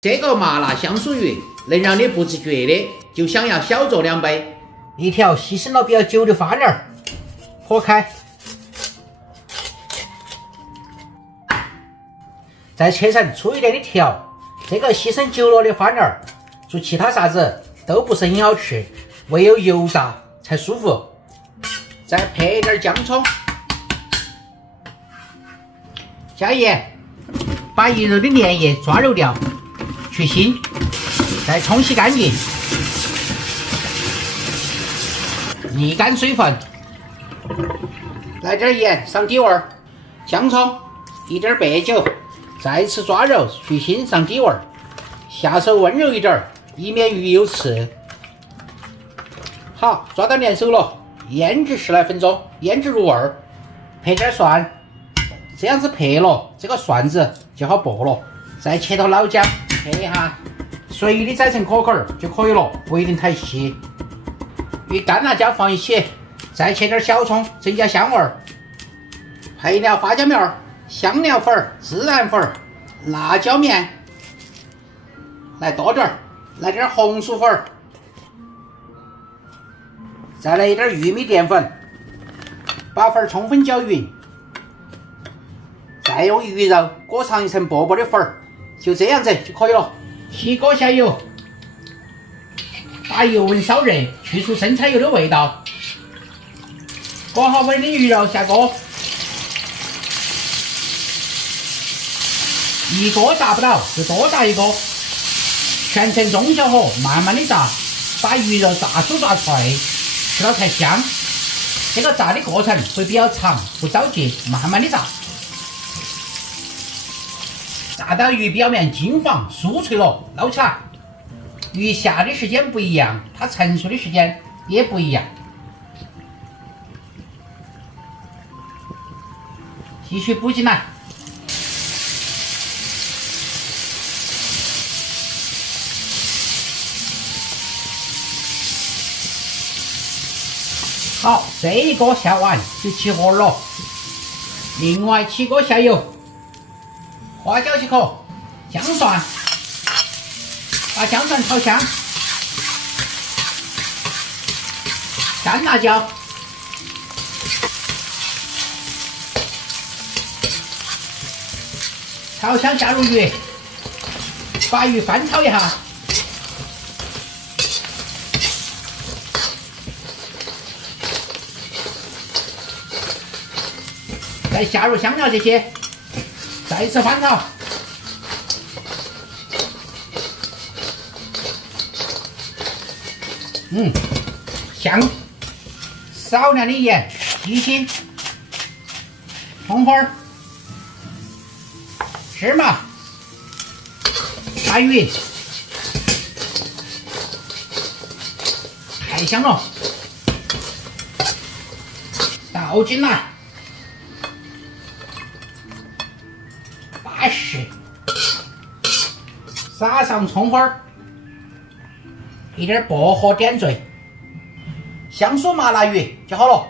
这个麻辣香酥鱼能让你不自觉的就想要小酌2杯。一条牺牲了比较久的花鸟，破开，再切成粗一点的条。这个牺牲久了的花鸟，做其他啥子都不是很好吃，唯有油炸才舒服。再配一点姜葱，加盐，把鱼肉的粘液抓揉掉，去腥，再冲洗干净，沥干水分，来点盐上底味，姜葱，一点白酒，再次抓揉去腥上底味，下手温柔一点，以免鱼有刺。好，抓到粘手了，腌制10来分钟，腌制入味儿，配点蒜，这样子配了，这个蒜子就好剥了。再切头老姜，配一下，随意的宰成壳壳就可以了，不一定太细。与干辣椒放一起，再切点小葱，增加香味儿。配料花椒面、香料粉、孜然粉、辣椒面，来多点儿，来点红薯粉，再来一点玉米淀粉，把粉充分搅匀，再用鱼肉裹上一层薄薄的粉儿，就这样子就可以了。起锅下油，把油温烧热，去除生菜油的味道。裹好粉的鱼肉下锅，一锅炸不到就多炸一锅，全程中小火慢慢的炸，把鱼肉炸酥炸脆，吃了才香。这个炸的过程会比较长，不着急，慢慢的炸。炸到鱼表面金黄酥脆了，捞起来。鱼下的时间不一样，它成熟的时间也不一样。继续补进来。好，这一锅下完就起锅了。另外起锅下油，花椒即可，姜蒜，把姜蒜炒香，干辣椒，炒香下入鱼，把鱼翻炒一下。再下入香料这些，再次翻炒。香，少量的盐，鸡心，葱花，芝麻，白云，太香了，倒进来。巴适，撒上葱花，一点薄荷点缀，香酥麻辣鱼就好了。